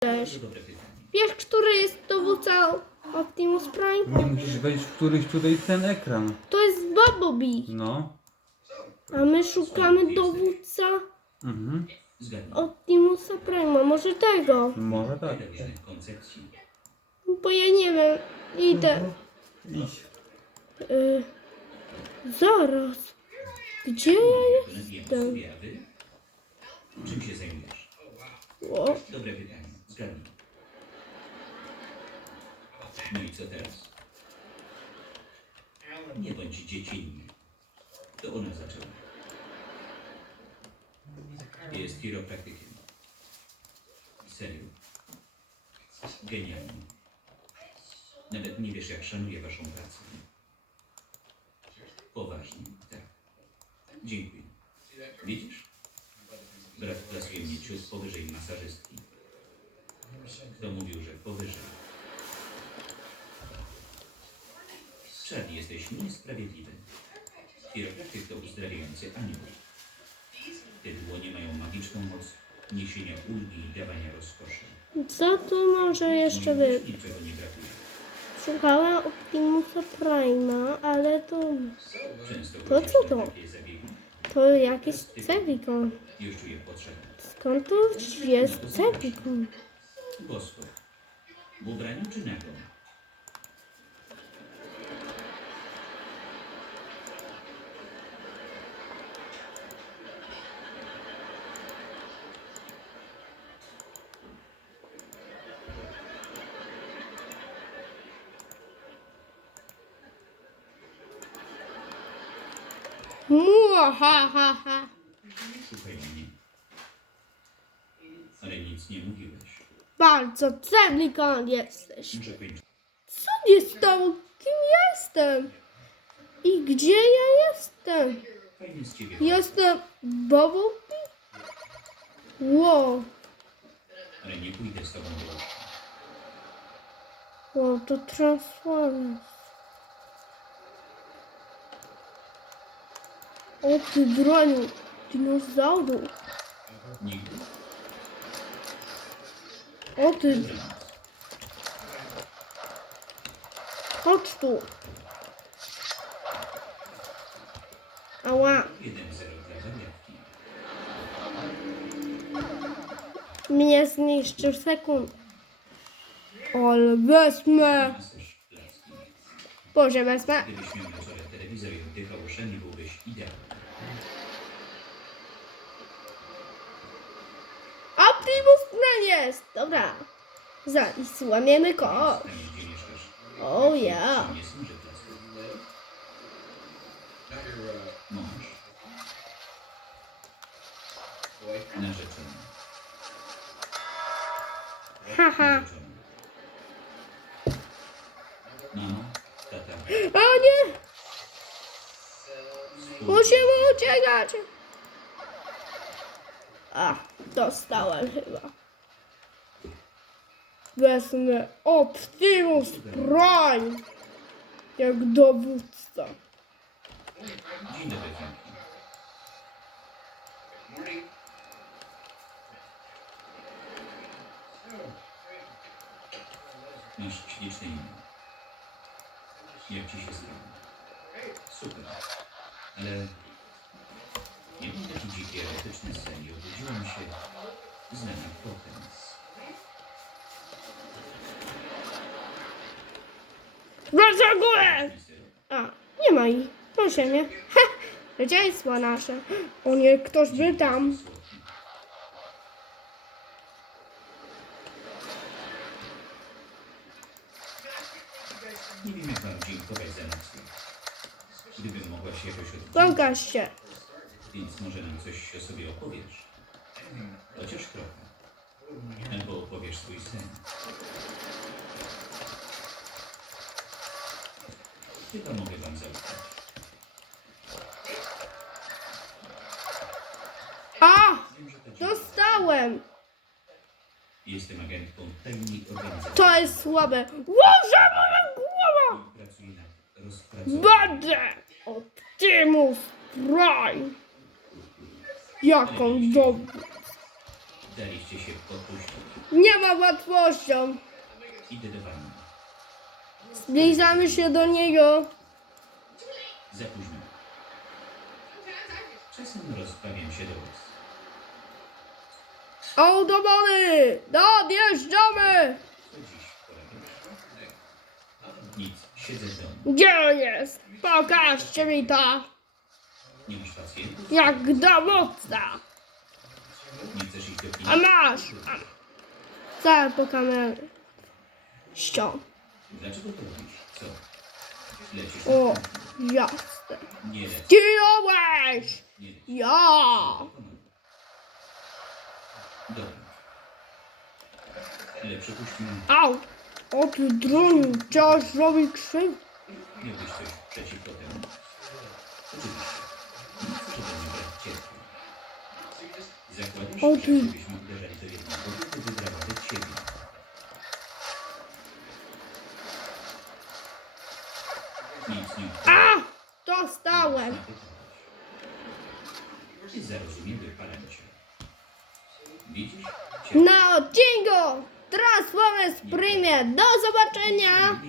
Pytanie. wiesz, który jest dowódca Optimus Prime? Nie musisz wejść w któryś tutaj ten ekran. To jest Bumblebee. No. A my szukamy dowódca Mhm. Optimusa Prime'a. Może tego? Może tak. Koncepcji. Bo ja nie wiem. Idę. Idź. Y, zaraz. Gdzie ja jestem? Czym się zajmujesz? O, Dobre pytanie. Zgadnij. No i co teraz? Nie bądź dziecinny. To ona zaczęła. Jest chiropraktykiem. Serio. Genialnie. Nawet nie wiesz, jak szanuję waszą pracę. Poważnie, tak. Dziękuję. Widzisz? Brat plasuje mnie ciut powyżej masażystki. Kto mówił, że powyżej? Charlie, jesteś niesprawiedliwy. Chiropraktyk to uzdrawiający anioł. Te dłonie mają magiczną moc niesienia ulgi i dawania rozkoszy. co tu może jeszcze być? Niczego nie brakuje. Szukałam Optimusa Prime'a, ale to, Często To co to? takie zabiegi. to jakiś Cevicon. Już czuję potrzebę. Skąd to jest Cevicon? Bosko. W ubraniu czy nago? Mua, ha, ha, ha. Szukaj mnie. Ale nic nie mówiłeś. Bardzo Cevicon jesteś. Muszę kończyć. Co nie stało? Kim jestem? I gdzie ja jestem? Jestem Bumblebee? Wow, Ale nie pójdę z tobą do wow, to Transformers. O ty broniu, dinozaurów. O ty, chodź tu. Ała, 1-0 dla wariatki. mnie zniszczył sekund. Ale wezmę. Boże, wezmę. Gdybyś miał telewizor i oddychał byłbyś. Optimus Prime jest! Dobra. Za i złamiemy kosz. O ja. Plastik. Mąż. Narzeczony. Haha. Narzeczony. Mamo, tata, O nie! Musimy uciekać! A, dostałem chyba. Wezmę Optimus Prime jak dowódca. Masz śliczne imię. Jak ci się stało? Super. Ale nie był taki dziki, erotyczny sen i obudziłam się z nami potem. Dlaczego? A, nie ma ich. Proszę mnie. Ha! Rodzeństwo nasze. O nie, ktoś był tam. Nie wiem, jak mam dziękować za nas. Gdybym mogła się jakoś Pokaż się. Więc może nam coś o sobie opowiesz. Chociaż trochę. Albo opowiesz swój sen. Chyba mogę wam zaufać. A! Wiem, że to dziwne. Dostałem! Jestem agentką tajnej organizacji. To jest słabe. Łoże moja głowa! Pracuję nad rozpracowaniem. Będę Optimus Prime! Jaką dobrą. Daliście się popuścić. Nie ma łatwością. Idę do wanny. Zbliżamy się do niego. Za późno. Czasem rozprawiam się do was. Autobany! Nadjeżdżamy! Co dziś porabiasz? Nic, siedzę w domu. Gdzie on jest? Pokażcie mi to. Nie masz pacjentów? Jak dowódca. Nie chcesz iść do A kina? masz. A. Całe po kamerę. Ścią. Dlaczego to robisz? Co? Lecisz O, na jasne. Nie Zginąłeś! nie. Ja! Dobra. Lepszy puść mnie. Au! O ty droniu, chciałaś robić krzywdę? Miałbyś coś przeciwko temu? Oczywiście. Zakładasz, O że ty- gdybyśmy uderzali do jednego, to wybrałaby ciebie. Nic nie A! Dostałem! Widzisz? Na odcinku Transformers Premiere. Do zobaczenia!